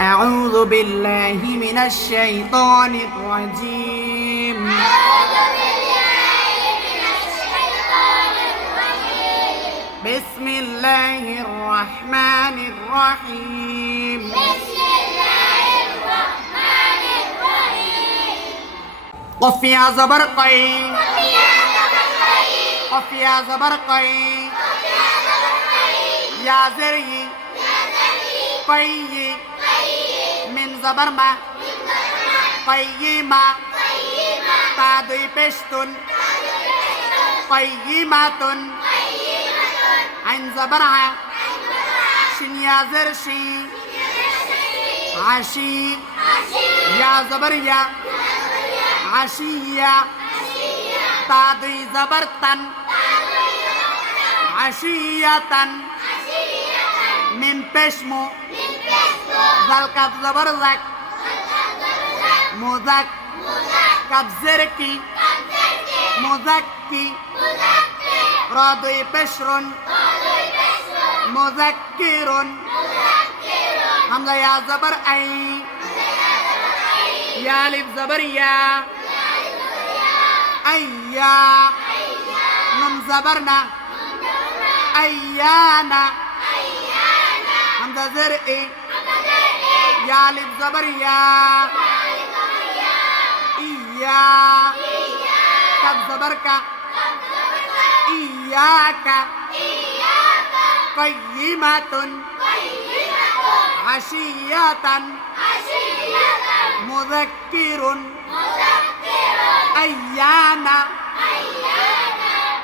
أعوذ بالله من الشيطان الرجيم. أعوذ بالله من الشيطان الرجيم بسم الله الرحمن الرحيم. بسم الله الرحمن الرحيم قف يا زبرقي قف طيب. يا زبرقي قف يا زبرقي قف يا زبرقي يا زري يا زري قي من زبر ما قيمة تادي بشتن قيمة عين زبرها شن يا زرشي عشي يا زبريا عشية تادي زبرتن عشية من بشمو ذل كف زبر ذك مذك كف زركي مذكي راضي بشر مذكر حمزة يا زبر أي يا لف زبر يا أيا نم زبرنا أيانا حمزة زرقي يا لف زبر يا إيا كف زبرك إياك قيمة عشية مذكر أيانا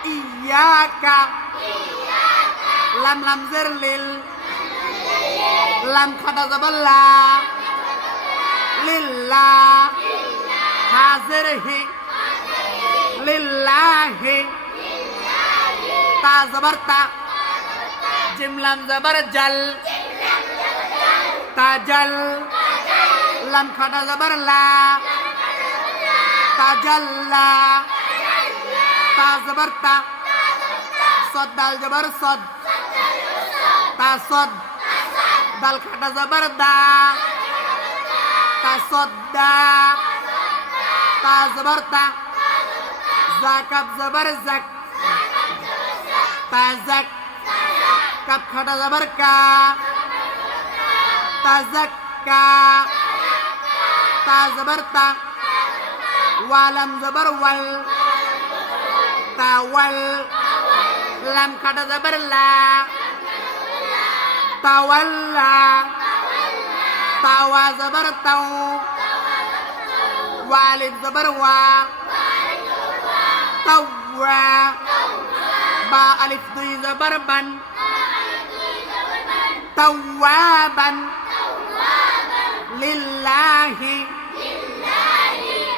إياك لم لم زر لل লাম খাটা যাবে লা লিল্লা। হাজের হি লিল্লাহি। তা জবর তা জিমলাম জবর জল। তাজল। লাম জবর সদ। তা সদ দাল খাটা যাবার দা। তা সদ্দা। তা যাবার তা জাকাত যাবার জাক তা জাক কাপ খাটা যাবার কা। তা জাক কা। তা যাবার তা ওয়ালাম যাবার ওয়াল। তা ওয়াল। লাম খাটা যাবার লা। تولى توا زبر تو والد زبر وا توا با ألف دي زبر بن توابا لله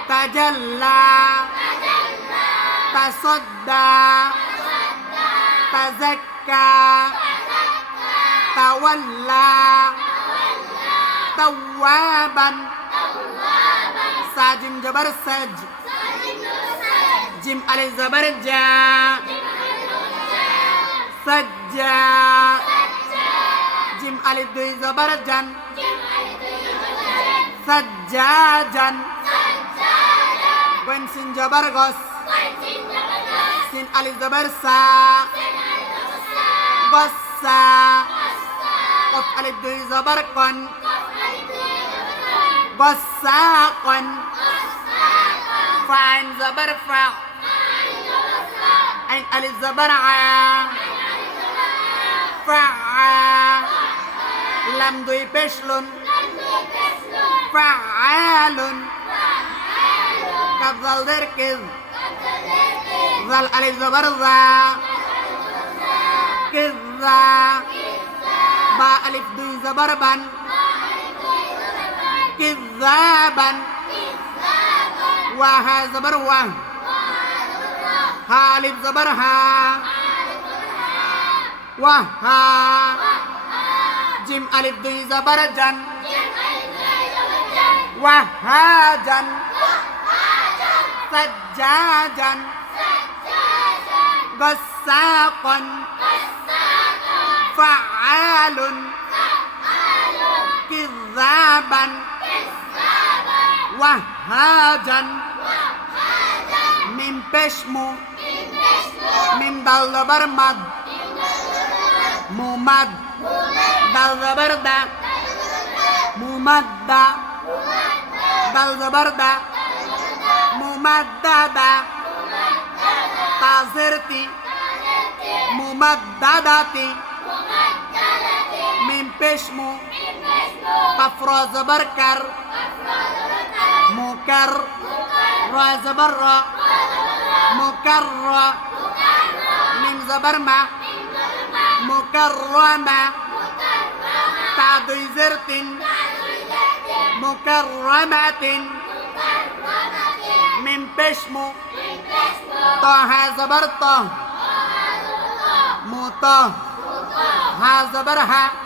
تجلى تصدى تزكى تولى توابا ساجم جبر سج جم علي زبر جا سجا جم ألف دوي زبر جن سجاجا وين سين جبر غس سين ألف زبر سا غسا قف ألف دوي زبر قن غساقا فعين زبر فع. عين ألف زبر عا. فعا لم دوي بشلون. فعال. كفضل دركز. ظل ألف زبر ذا. كذا. با ألف دوي زبر بن كذابا وها زبر وه ها ألف زبر ها وها جيم ألف دوي زبر جن وهاجا سجاجا غساقا فعال كذاب كسابا وهاجا من بشمو من دل برمد ممد دل بردا ممدة دل بردا ممددة تازرتي بشمو أفراز بركر. مكر. راز برا مكر من زبرما مكرمة. تعد زرت. مكرمة. من بشمو طه زبرطه مطه هذا برهه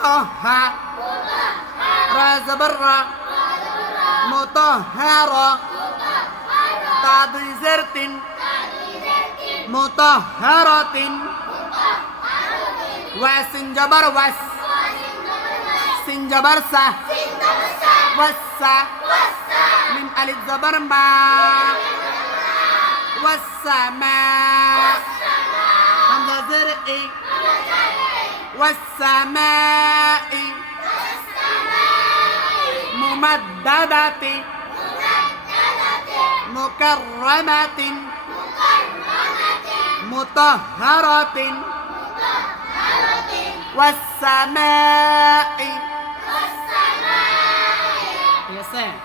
مطهى را زبرة مطهرة تعدي زرت مطهرة وسنجبر وس سنجبر سا وسا من ألف زبر ما والسماء همزة زرقي والسماء ممددة مكرمة مطهرة والسماء يا سلام